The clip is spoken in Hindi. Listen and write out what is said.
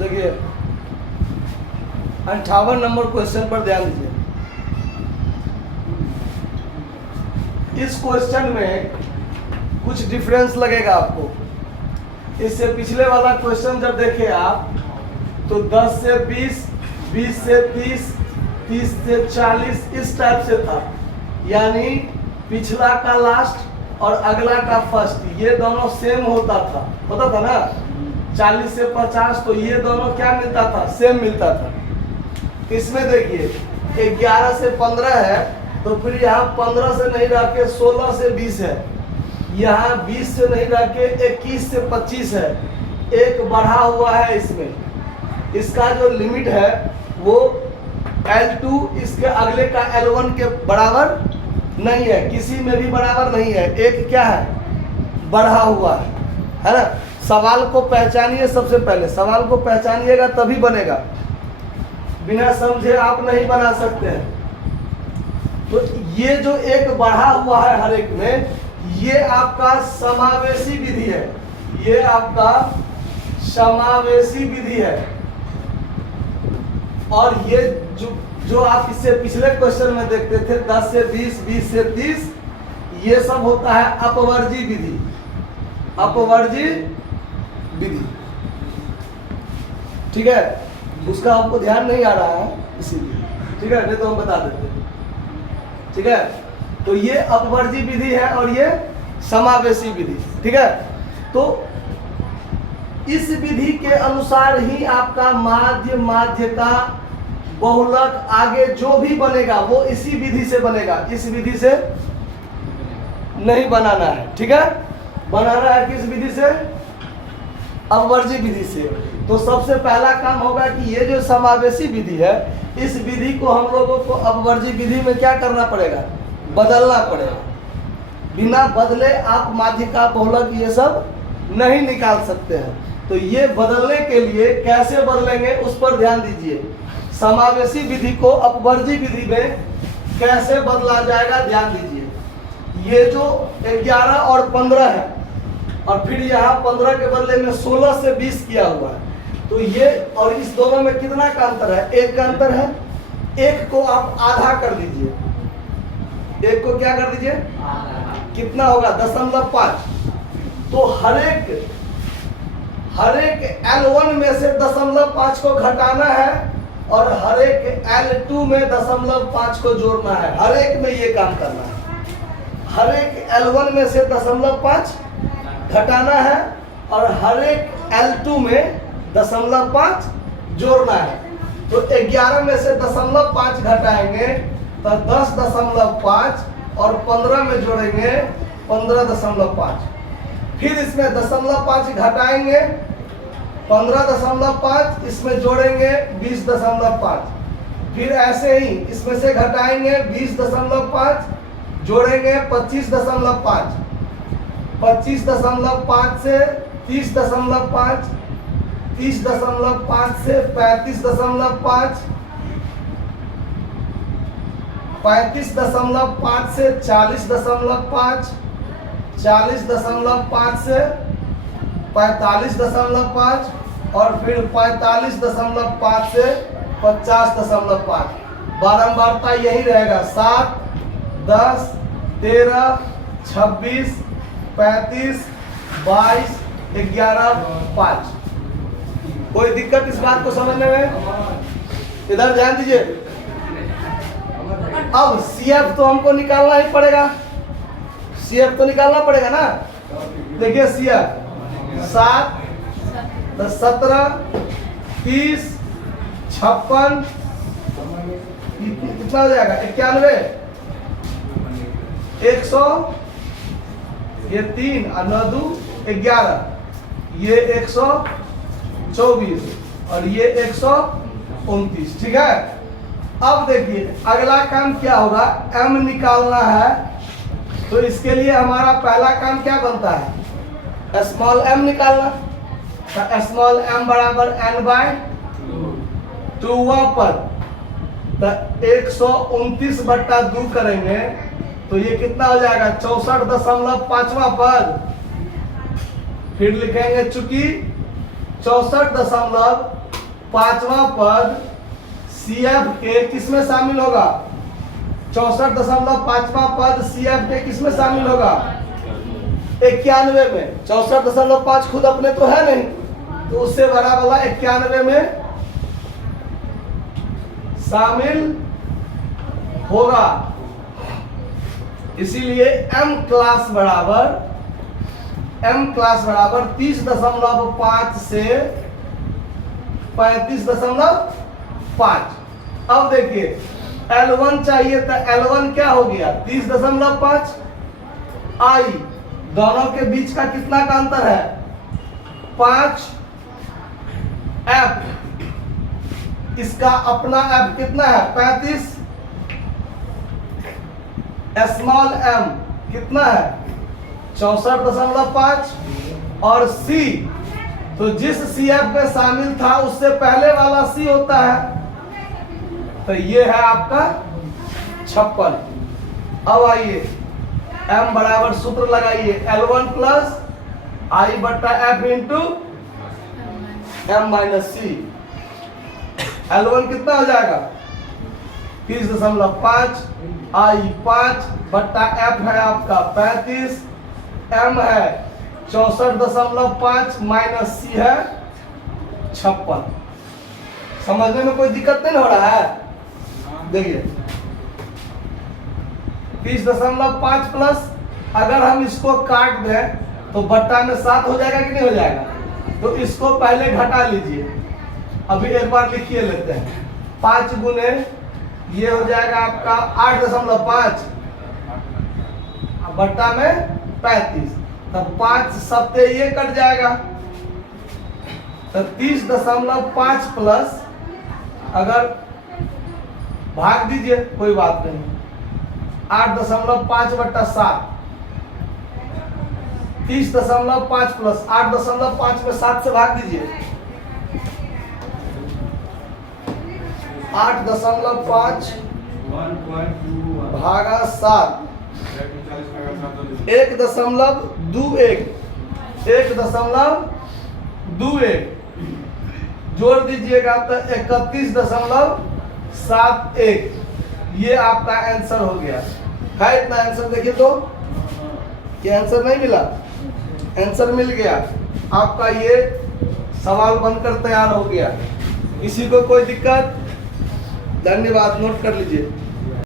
देखिए 58 नंबर क्वेश्चन पर ध्यान दीजिए। इस क्वेश्चन में कुछ डिफरेंस लगेगा आपको। इससे पिछले वाला क्वेश्चन जब देखे आप तो 10 से 20, 20 से 30, 30 से 40 इस टाइप से था, यानी पिछला का लास्ट और अगला का फर्स्ट, ये दोनों सेम होता था ना। 40 से 50 तो ये दोनों क्या मिलता था, सेम मिलता था। इसमें देखिए 11 से 15 है, तो फिर यहाँ 15 से नहीं रह के 16 से 20 है, यहाँ 20 से नहीं रह के 21 से 25 है, एक बढ़ा हुआ है इसमें। इसका जो लिमिट है वो L2 इसके अगले का L1 के बराबर नहीं है, किसी में भी बराबर नहीं है, एक क्या है, बढ़ा हुआ है ना। सवाल को पहचानिए, सबसे पहले सवाल को पहचानिएगा तभी बनेगा, बिना समझे आप नहीं बना सकते हैं। तो ये जो एक बढ़ा हुआ है हर एक में, ये आपका समावेशी विधि है, ये आपका समावेशी विधि है। और ये जो आप इससे पिछले क्वेश्चन में देखते थे 10 से 20, 20 से 30, ये सब होता है अपवर्जी विधि, अपवर्जी विधि। ठीक है, उसका आपको ध्यान नहीं आ रहा है इसीलिए, ठीक है, नहीं तो हम बता देते हैं। ठीक है, तो ये अपवर्जी विधि है और ये समावेशी विधि। ठीक है, तो इस विधि के अनुसार ही आपका माध्य, माध्यिका, बहुलक आगे जो भी बनेगा वो इसी विधि से बनेगा, इस विधि से नहीं बनाना है। ठीक है, बनाना है किस विधि से, अपवर्जी विधि से। तो सबसे पहला काम होगा कि ये जो समावेशी विधि है, इस विधि को हम लोगों को अपवर्जी विधि में क्या करना पड़ेगा, बदलना पड़ेगा। बिना बदले आप माध्यिका, बहुलक ये सब नहीं निकाल सकते हैं। तो ये बदलने के लिए कैसे बदलेंगे उस पर ध्यान दीजिए। समावेशी विधि को अपवर्जी विधि में कैसे बदला जाएगा, ध्यान दीजिए। ये जो 11 और 15 है, और फिर यहाँ 15 के बदले में 16 से 20 किया हुआ है, तो ये और इस दोनों में कितना का अंतर है, एक का अंतर है। एक को आप आधा कर दीजिए, एक को क्या कर दीजिए, कितना होगा, 0.5। तो हर एक L1 में से 0.5 को घटाना है और हर एक L2 में 0.5 को जोड़ना है। हर एक में ये काम करना है, हर एक L1 में से 0.5 घटाना है और हर एक L2 में 0.5 जोड़ना है। तो 11 में से 0.5 घटाएंगे तो 10.5 और 15 में जोड़ेंगे 15.5। फिर इसमें 0.5 घटाएंगे 15.5, इसमें जोड़ेंगे 20.5। फिर ऐसे ही इसमें से घटाएंगे 20.5, जोड़ेंगे 25.5, 25.5 से 30.5, 30.5 से 35.5, 35.5 से 40.5, 40.5 से 45.5 और फिर 45.5 से 50.5। बारंबारता यही रहेगा, 7, 10, 13, 26, 35, 22, 11, 5। कोई दिक्कत इस बात को समझने में? इधर ध्यान दीजिए। अब CF तो हमको निकालना ही पड़ेगा, CF तो निकालना पड़ेगा ना। देखिए CF 7, 17, 30, 56, कितना हो जाएगा, 91, 100, ये 3 और 9 2 11, ये 124 और ये 129। ठीक है, अब देखिए अगला काम क्या होगा, M निकालना है। तो इसके लिए हमारा पहला काम क्या बनता है, स्मॉल m निकालना। तो स्मॉल m बराबर n/2 पर तो 129/2 करेंगे तो ये कितना हो जाएगा, 64.5 पर। फिर लिखेंगे चूंकि 64.5 पांचवा पद CF के किसमें शामिल होगा? 64.5वां पद CF के किसमें शामिल होगा? 91 में। 64.5 खुद अपने तो है नहीं, तो उससे बड़ा वाला 91 में शामिल होगा। इसीलिए M क्लास बराबर 30.5 से 35.5। अब देखिए L1 चाहिए तो L1 क्या हो गया? 30.5। I दोनों के बीच का कितना का अंतर है? 5। F इसका अपना F कितना है? 35। स्मॉल m कितना है? 64.5। और C तो जिस CF में शामिल था उससे पहले वाला C होता है, तो ये है आपका 56। अब आइए m बराबर सूत्र लगाइए L1 प्लस I बट्टा F into m minus C। L1 कितना हो जाएगा? 30.5। I 5 बट्टा F है आपका 35। M है 64.5 माइनस C है 56। समझने में कोई दिक्कत नहीं हो रहा है? देखिए 30.5 प्लस अगर हम इसको काट दें तो बट्टा में 7 हो जाएगा कि नहीं हो जाएगा? तो इसको पहले घटा लीजिए। अभी एक बार लिखिए लेते हैं। 5 गुने ये हो जाएगा आपका 8.5 बट्टा में 35। तब 5 सत्ते ये कट जाएगा, तो 30.5 प्लस अगर भाग दीजिए कोई बात नहीं, 8.5 बट्टा 7। 30.5 प्लस 8.5 में 7 से भाग दीजिए। 8.5 भागा 7 1.21 जोड़ दीजिएगा तो 31.71। ये आपका आंसर हो गया है। इतना आंसर देखिए तो ये आंसर नहीं मिला? आंसर मिल गया आपका। ये सवाल बनकर तैयार हो गया। किसी को कोई दिक्कत? धन्यवाद, नोट कर लीजिए।